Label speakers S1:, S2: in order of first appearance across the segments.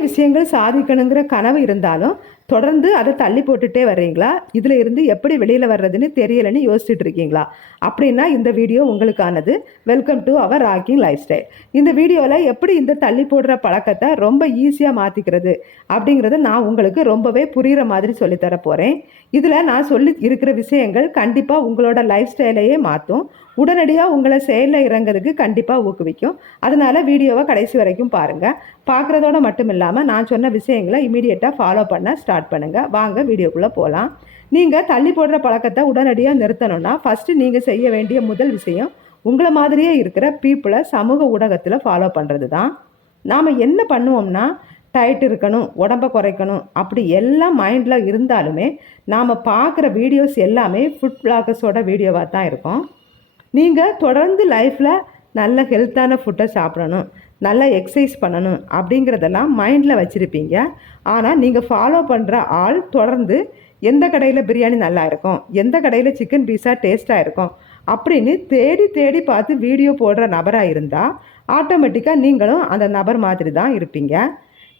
S1: விஷயங்கள் சாதிக்கணுங்கிற கனவு இருந்தாலும் தொடர்ந்து அதை தள்ளி போட்டுட்டே வர்றீங்களா? இதில் இருந்து எப்படி வெளியில் வர்றதுன்னு தெரியலைன்னு யோசிச்சுட்டு இருக்கீங்களா? அப்படின்னா இந்த video உங்களுக்கானது. Welcome to our rocking lifestyle இந்த வீடியோவில் எப்படி இந்த தள்ளி போடுற பழக்கத்தை ரொம்ப ஈஸியாக மாற்றிக்கிறது அப்படிங்கிறத நான் உங்களுக்கு ரொம்பவே புரிகிற மாதிரி சொல்லித்தர போகிறேன் இதில் நான் சொல்லி இருக்கிற விஷயங்கள் கண்டிப்பாக உங்களோட லைஃப் ஸ்டைலையே மாற்றும் உடனடியாக உங்களை செயலில் இறங்குறதுக்கு கண்டிப்பாக ஊக்குவிக்கும். அதனால் வீடியோவை கடைசி வரைக்கும் பாருங்கள் பார்க்குறதோட மட்டும் இல்லாமல் நான் சொன்ன விஷயங்களை இமீடியட்டாக ஃபாலோ பண்ண ஸ்டார்ட் பண்ணுங்கள் வாங்க வீடியோக்குள்ளே போகலாம் நீங்கள் தள்ளி போடுற பழக்கத்தை உடனடியாக நிறுத்தணும்னா ஃபஸ்ட்டு நீங்கள் செய்ய வேண்டிய முதல் விஷயம் உங்களை மாதிரியே இருக்கிற பீப்புளை சமூக ஊடகத்தில் ஃபாலோ பண்ணுறது தான் நாம் என்ன பண்ணுவோம்னா டயட் இருக்கணும் உடம்ப குறைக்கணும் அப்படி எல்லாம் மைண்டில் இருந்தாலுமே நாம் பார்க்குற வீடியோஸ் எல்லாமே ஃபுட் பிளாகர்ஸோட வீடியோவாக தான் இருக்கும். நீங்கள் தொடர்ந்து லைஃப்பில் நல்ல ஹெல்த்தான ஃபுட்டை சாப்பிடணும். நல்லா எக்ஸசைஸ் பண்ணணும் அப்படிங்கிறதெல்லாம் மைண்டில் வச்சுருப்பீங்க. ஆனால் நீங்கள் ஃபாலோ பண்ணுற ஆள் தொடர்ந்து எந்த கடையில் பிரியாணி நல்லா இருக்கும் எந்த கடையில் சிக்கன் பீஸா டேஸ்ட்டாக இருக்கும் அப்படின்னு தேடி தேடி பார்த்து வீடியோ போடுற நபராக இருந்தால் ஆட்டோமேட்டிக்காக நீங்களும் அந்த நபர் மாதிரி தான் இருப்பீங்க.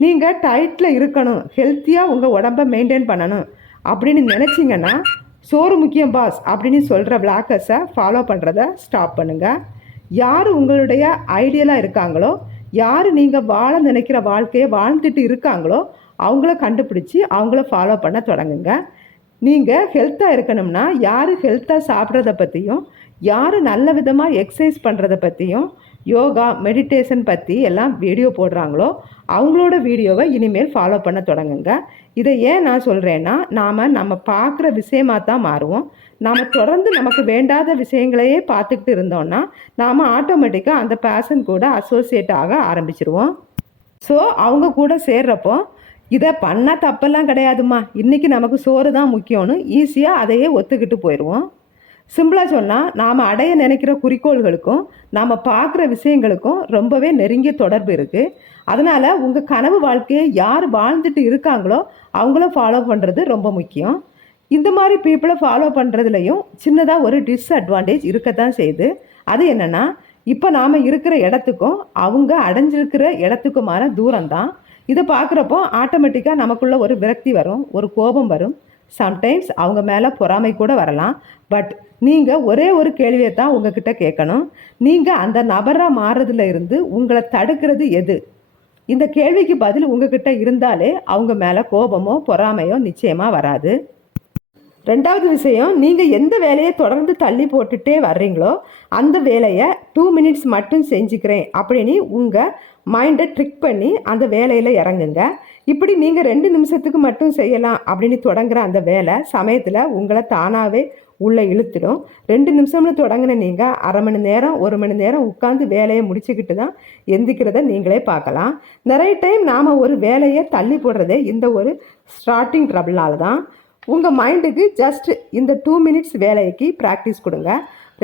S1: நீங்கள் டைட்டில் இருக்கணும் ஹெல்த்தியாக உங்கள் உடம்பை மெயின்டைன் பண்ணணும் அப்படின்னு நினச்சிங்கன்னா சோறு முக்கியம் பாஸ் அப்படின்னு சொல்கிற பிளாக்கர்ஸை ஃபாலோ பண்ணுறத ஸ்டாப் பண்ணுங்கள் யார் உங்களுடைய ஐடியலாக இருக்காங்களோ யார் நீங்கள் வாழ நினைக்கிற வாழ்க்கையை வாழ்ந்துட்டு இருக்காங்களோ அவங்கள கண்டுபிடிச்சி அவங்கள ஃபாலோ பண்ண தொடங்குங்க. நீங்கள் ஹெல்த்தாக இருக்கணும்னா யார் ஹெல்த்தாக சாப்பிட்றத பற்றியும் யார் நல்ல விதமாக எக்ஸசைஸ் பண்ணுறத பற்றியும் யோகா மெடிடேஷன் பற்றி எல்லாம் வீடியோ போடுறாங்களோ அவங்களோட வீடியோவை இனிமேல் ஃபாலோ பண்ண தொடங்குங்க. இதை ஏன் நான் சொல்கிறேன்னா நாம் நம்ம பார்க்குற விஷயமாக தான் மாறுவோம். நாம் தொடர்ந்து நமக்கு வேண்டாத விஷயங்களையே பார்த்துக்கிட்டு இருந்தோம்னா நாம் ஆட்டோமேட்டிக்காக அந்த பேஷன் கூட அசோசியேட் ஆக ஆரம்பிச்சிருவோம். ஸோ அவங்க கூட சேர்றப்போ இதை பண்ணால் தப்பெல்லாம் கிடையாதுமா இன்றைக்கி நமக்கு சோறு தான் முக்கியம்னு ஈஸியாக அதையே ஒத்துக்கிட்டு போயிடுவோம் சிம்பிளாக சொன்னால் நாம் அடைய நினைக்கிற குறிக்கோள்களுக்கும் நாம் பார்க்குற விஷயங்களுக்கும் ரொம்பவே நெருங்கிய தொடர்பு இருக்குது அதனால் உங்கள் கனவு வாழ்க்கையை யார் வாழ்ந்துட்டு இருக்காங்களோ அவங்கள ஃபாலோ பண்ணுறது ரொம்ப முக்கியம். இந்த மாதிரி பீப்புளை ஃபாலோ பண்ணுறதுலையும் சின்னதாக ஒரு டிஸ்அட்வான்டேஜ் இருக்கத்தான் செய்யுது. அது என்னென்னா இப்போ நாம் இருக்கிற இடத்துக்கும் அவங்க அடைஞ்சிருக்கிற இடத்துக்குமான தூரம் தான் இதை பார்க்குறப்போ ஆட்டோமேட்டிக்காக நமக்குள்ள ஒரு விரக்தி வரும் ஒரு கோபம் வரும். சம்டைம்ஸ் அவங்க மேலே பொறாமை கூட வரலாம். பட் நீங்கள் ஒரே ஒரு கேள்வியை தான் உங்ககிட்ட கேட்கணும். நீங்கள் அந்த நபராக மாறுறதுல இருந்து உங்களை தடுக்கிறது எது? இந்த கேள்விக்கு பதில் உங்ககிட்ட இருந்தாலே அவங்க மேலே கோபமோ பொறாமையோ நிச்சயமாக வராது. ரெண்டாவது விஷயம் நீங்கள் எந்த வேலையை தொடர்ந்து தள்ளி போட்டுட்டே வர்றீங்களோ அந்த வேலையை டூ மினிட்ஸ் மட்டும் செஞ்சுக்கிறேன் அப்படின்னு உங்கள் மைண்டை ட்ரிக் பண்ணி அந்த வேலையில் இறங்குங்க. இப்படி நீங்கள் ரெண்டு நிமிஷத்துக்கு மட்டும் செய்யலாம் அப்படின்னு தொடங்குற அந்த வேலை சமயத்தில் உங்களை தானாகவே உள்ளே இழுத்துடும். ரெண்டு நிமிஷம்னு தொடங்கின நீங்கள் அரை மணி நேரம் ஒரு மணி நேரம் உட்காந்து வேலையை முடிச்சுக்கிட்டு தான் எந்திக்கிறத நீங்களே பார்க்கலாம். நிறைய டைம் நாம் ஒரு வேலையை தள்ளி போடுறதே இந்த ஒரு ஸ்டார்டிங் ட்ரபிளால் தான். உங்கள் மைண்டுக்கு ஜஸ்ட் இந்த டூ மினிட்ஸ் வேலைக்கு ப்ராக்டிஸ் கொடுங்க.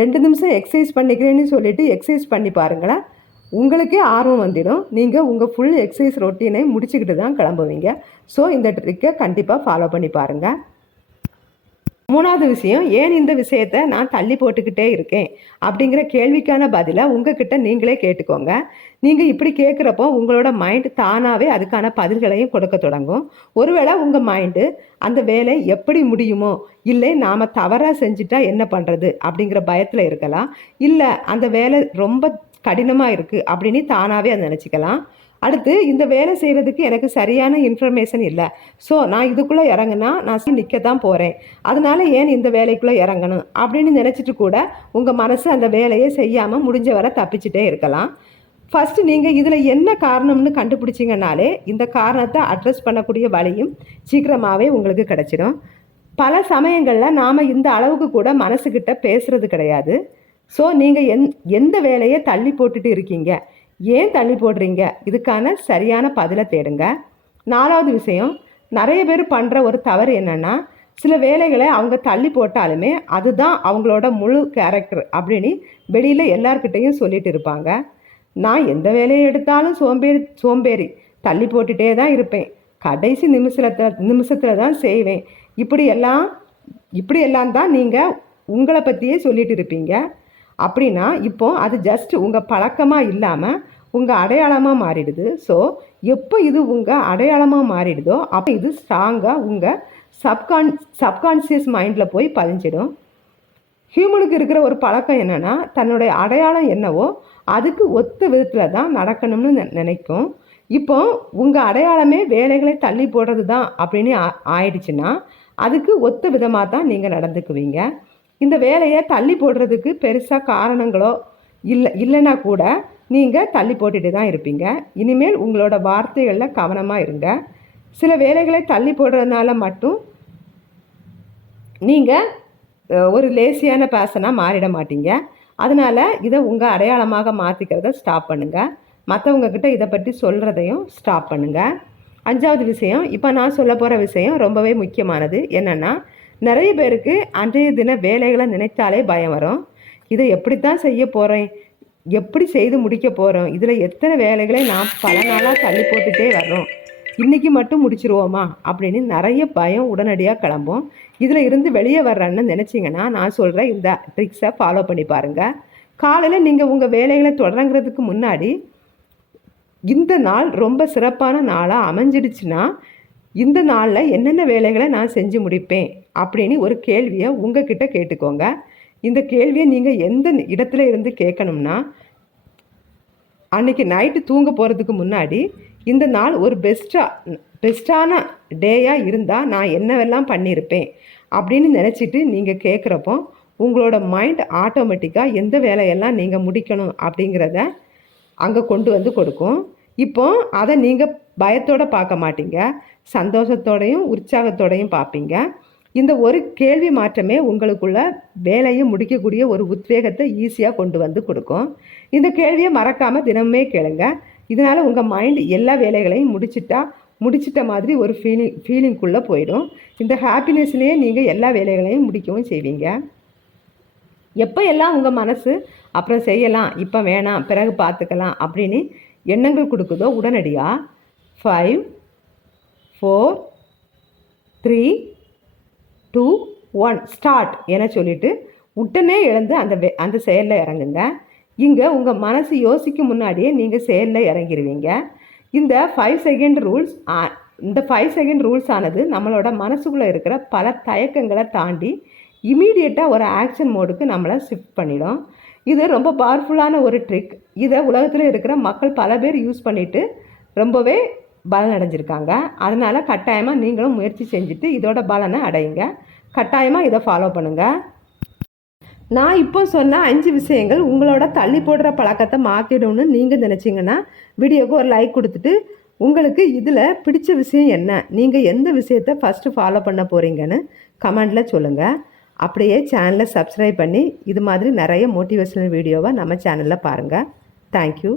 S1: ரெண்டு நிமிஷம் எக்ஸசைஸ் பண்ணிக்கிறேன்னு சொல்லிவிட்டு எக்ஸசைஸ் பண்ணி பாருங்களேன். உங்களுக்கே ஆர்வம் வந்துடும். நீங்கள் உங்கள் ஃபுல் எக்ஸசைஸ் ரொட்டீனை முடிச்சுக்கிட்டு தான் கிளம்புவீங்க. ஸோ இந்த ட்ரிக்கை கண்டிப்பாக ஃபாலோ பண்ணி பாருங்கள் மூணாவது விஷயம் ஏன் இந்த விஷயத்த நான் தள்ளி போட்டுக்கிட்டே இருக்கேன்? அப்படிங்கிற கேள்விக்கான பதிலை உங்ககிட்ட நீங்களே கேட்டுக்கோங்க. நீங்கள் இப்படி கேட்குறப்போ உங்களோட மைண்ட் தானாகவே அதுக்கான பதில்களையும் கொடுக்க தொடங்கும். ஒருவேளை உங்கள் மைண்டு அந்த வேலை எப்படி முடியுமோ இல்லை நாம் தவறாக செஞ்சுட்டா என்ன பண்ணுறது அப்படிங்கிற பயத்தில் இருக்கலாம். இல்லை அந்த வேலை ரொம்ப கடினமாக இருக்குது அப்படின்னு தானாகவே அதை நினச்சிக்கலாம். அடுத்து இந்த வேலை செய்கிறதுக்கு எனக்கு சரியான இன்ஃபர்மேஷன் இல்லை. ஸோ நான் இதுக்குள்ளே இறங்குனா நான் நிற்க தான் போகிறேன் அதனால் ஏன் இந்த வேலைக்குள்ளே இறங்கணும்? அப்படின்னு நினச்சிட்டு கூட உங்கள் மனசு அந்த வேலையை செய்யாமல் முடிஞ்ச வரை தப்பிச்சுட்டே இருக்கலாம். ஃபஸ்ட்டு நீங்கள் இதில் என்ன காரணம்னு கண்டுபிடிச்சிங்கனாலே இந்த காரணத்தை அட்ரஸ் பண்ணக்கூடிய வழியும் சீக்கிரமாகவே உங்களுக்கு கிடச்சிடும். பல சமயங்களில் நாம் இந்த அளவுக்கு கூட மனசுக்கிட்ட பேசுகிறது கிடையாது. ஸோ நீங்கள் எந் எந்த வேலையை தள்ளி போட்டுட்டு இருக்கீங்க? ஏன் தள்ளி போடுறீங்க? இதுக்கான சரியான பதிலை தேடுங்க. நாலாவது விஷயம் நிறைய பேர் பண்ணுற ஒரு தவறு என்னென்னா சில வேலைகளை அவங்க தள்ளி போட்டாலுமே அதுதான் அவங்களோட முழு கேரக்டர் அப்படின்னு வெளியில் எல்லார்கிட்டையும் சொல்லிட்டு இருப்பாங்க. நான் எந்த வேலையை எடுத்தாலும் சோம்பேறி சோம்பேறி தள்ளி போட்டுகிட்டே தான் இருப்பேன். கடைசி நிமிஷத்தில் நிமிஷத்தில் தான் செய்வேன். இப்படியெல்லாம் இப்படியெல்லாம் தான் நீங்கள் உங்களை பற்றியே சொல்லிட்டு இருப்பீங்க. அப்படின்னா இப்போ அது ஜஸ்ட் உங்கள் பழக்கமாக இல்லாமல் உங்கள் அடையாளமாக மாறிடுது. ஸோ எப்போ இது உங்கள் அடையாளமாக மாறிடுதோ அப்போ இது ஸ்ட்ராங்காக உங்கள் சப்கான் சப்கான்சியஸ் மைண்டில் போய் பதிஞ்சிடும். ஹியூமனுக்கு இருக்கிற ஒரு பழக்கம் என்னென்னா தன்னுடைய அடையாளம் என்னவோ அதுக்கு ஒத்த விதத்தில் தான் நடக்கணும்னு நெ- நினைக்கும். இப்போ உங்கள் அடையாளமே வேலைகளை தள்ளி போடுறது தான் அப்படின்னு ஆ- ஆயிடுச்சுன்னா அதுக்கு ஒத்த விதமாக தான் நீங்கள் நடந்துக்குவீங்க. இந்த வேலையை தள்ளி போடுறதுக்கு பெருசாக காரணங்களோ இல்லை இல்லைன்னா கூட நீங்கள் தள்ளி போட்டுட்டு தான் இருப்பீங்க. இனிமேல் உங்களோட வார்த்தைகளில் கவனமாக இருங்க. சில வேலைகளை தள்ளி போடுறதுனால மட்டும் நீங்கள் ஒரு லேசியான பேசனாக மாறிட மாட்டீங்க. அதனால் இதை உங்கள் அடையாளமாக மாற்றிக்கிறத ஸ்டாப் பண்ணுங்கள் மற்றவங்கக்கிட்ட இதை பற்றி சொல்கிறதையும் ஸ்டாப் பண்ணுங்கள் அஞ்சாவது விஷயம் இப்போ நான் சொல்ல போகிற விஷயம் ரொம்பவே முக்கியமானது என்னென்னா நிறைய பேருக்கு அன்றைய தின வேலைகளை நினைத்தாலே பயம் வரும். இதை எப்படித்தான் செய்ய போகிறேன் எப்படி செய்து முடிக்க போகிறோம் இதில் எத்தனை வேலைகளை நான் பல நாளாக தள்ளி போட்டுட்டே வர்றோம் இன்றைக்கி மட்டும் முடிச்சிருவோமா? அப்படின்னு நிறைய பயம் உடனடியாக கிளம்பும். இதில் இருந்து வெளியே வர்றேன்னு நினச்சிங்கன்னா நான் சொல்கிற இந்த ட்ரிக்ஸை ஃபாலோ பண்ணி பாருங்கள் காலையில் நீங்கள் உங்கள் வேலைகளை தொடங்குறதுக்கு முன்னாடி இந்த நாள் ரொம்ப சிறப்பான நாளாக அமைஞ்சிடுச்சுன்னா இந்த நாளில் என்னென்ன வேலைகளை நான் செஞ்சு முடிப்பேன்? அப்படின்னு ஒரு கேள்வியை உங்ககிட்ட கேட்டுக்கோங்க. இந்த கேள்வியை நீங்கள் எந்த இடத்துல இருந்து கேட்கணும்னா அன்னைக்கு நைட்டு தூங்க போகிறதுக்கு முன்னாடி இந்த நாள் ஒரு பெஸ்ட்டாக பெஸ்ட்டான டேயாக இருந்தால் நான் என்னவெல்லாம் பண்ணியிருப்பேன் அப்படின்னு நினச்சிட்டு நீங்கள் கேட்குறப்போ உங்களோட மைண்ட் ஆட்டோமேட்டிக்காக எந்த வேலையெல்லாம் நீங்கள் முடிக்கணும் அப்படிங்கிறத அங்கே கொண்டு வந்து கொடுக்கும். இப்போ அதை நீங்கள் பயத்தோடு பார்க்க மாட்டீங்க. சந்தோஷத்தோடையும் உற்சாகத்தோடையும் பார்ப்பீங்க. இந்த ஒரு கேள்வி மாற்றமே உங்களுக்குள்ள வேலையை முடிக்கக்கூடிய ஒரு உத்வேகத்தை ஈஸியாக கொண்டு வந்து கொடுக்கும். இந்த கேள்வியை மறக்காமல் தினமுமே கேளுங்க. இதனால் உங்கள் மைண்ட் எல்லா வேலைகளையும் முடிச்சிட்டா முடிச்சிட்ட மாதிரி ஒரு ஃபீலிங் ஃபீலிங்குள்ளே போயிடும். இந்த ஹாப்பினஸ்லேயே நீங்கள் எல்லா வேலைகளையும் முடிக்கவும் செய்வீங்க. எப்போ எல்லாம் உங்கள் மனசு அப்புறம் செய்யலாம் இப்போ வேணாம் பிறகு பார்த்துக்கலாம் அப்படின்னு எண்ணங்கள் கொடுக்குதோ உடனடியாக five four three two one start என சொல்லிட்டு உடனே எழுந்து அந்த அந்த செயலில் இறங்குங்க. இங்கே உங்கள் மனசு யோசிக்கும் முன்னாடியே நீங்கள் செயலில் இறங்கிடுவீங்க இந்த ஃபைவ் செகண்ட் ரூல்ஸ் இந்த ஃபைவ் செகண்ட் ரூல்ஸ் ஆனது நம்மளோட மனசுக்குள்ளே இருக்கிற பல தயக்கங்களை தாண்டி இமீடியட்டாக ஒரு ஆக்ஷன் மோடுக்கு நம்மளை ஷிஃப்ட் பண்ணிடும். இது ரொம்ப பவர்ஃபுல்லான ஒரு ட்ரிக் இதை உலகத்தில் இருக்கிற மக்கள் பல பேர் யூஸ் பண்ணிவிட்டு ரொம்பவே பலன் அடைஞ்சிருக்காங்க அதனால் கட்டாயமாக நீங்களும் முயற்சி செஞ்சுட்டு இதோட பலனை அடையுங்க. கட்டாயமாக இதை ஃபாலோ பண்ணுங்கள் நான் இப்போ சொன்ன அஞ்சு விஷயங்கள் உங்களோட தள்ளி போடுற பழக்கத்தை மாற்றிடும்னு நீங்கள் நினச்சிங்கன்னா வீடியோவுக்கு ஒரு லைக் கொடுத்துட்டு உங்களுக்கு இதில் பிடிச்ச விஷயம் என்ன? நீங்கள் எந்த விஷயத்தை ஃபஸ்ட்டு ஃபாலோ பண்ண போகிறீங்கன்னு கமெண்டில் சொல்லுங்கள் அப்படியே சேனலை சப்ஸ்கிரைப் பண்ணி இது மாதிரி நிறைய மோட்டிவேஷனல் வீடியோவை நம்ம சேனலில் பாருங்கள் தேங்க்யூ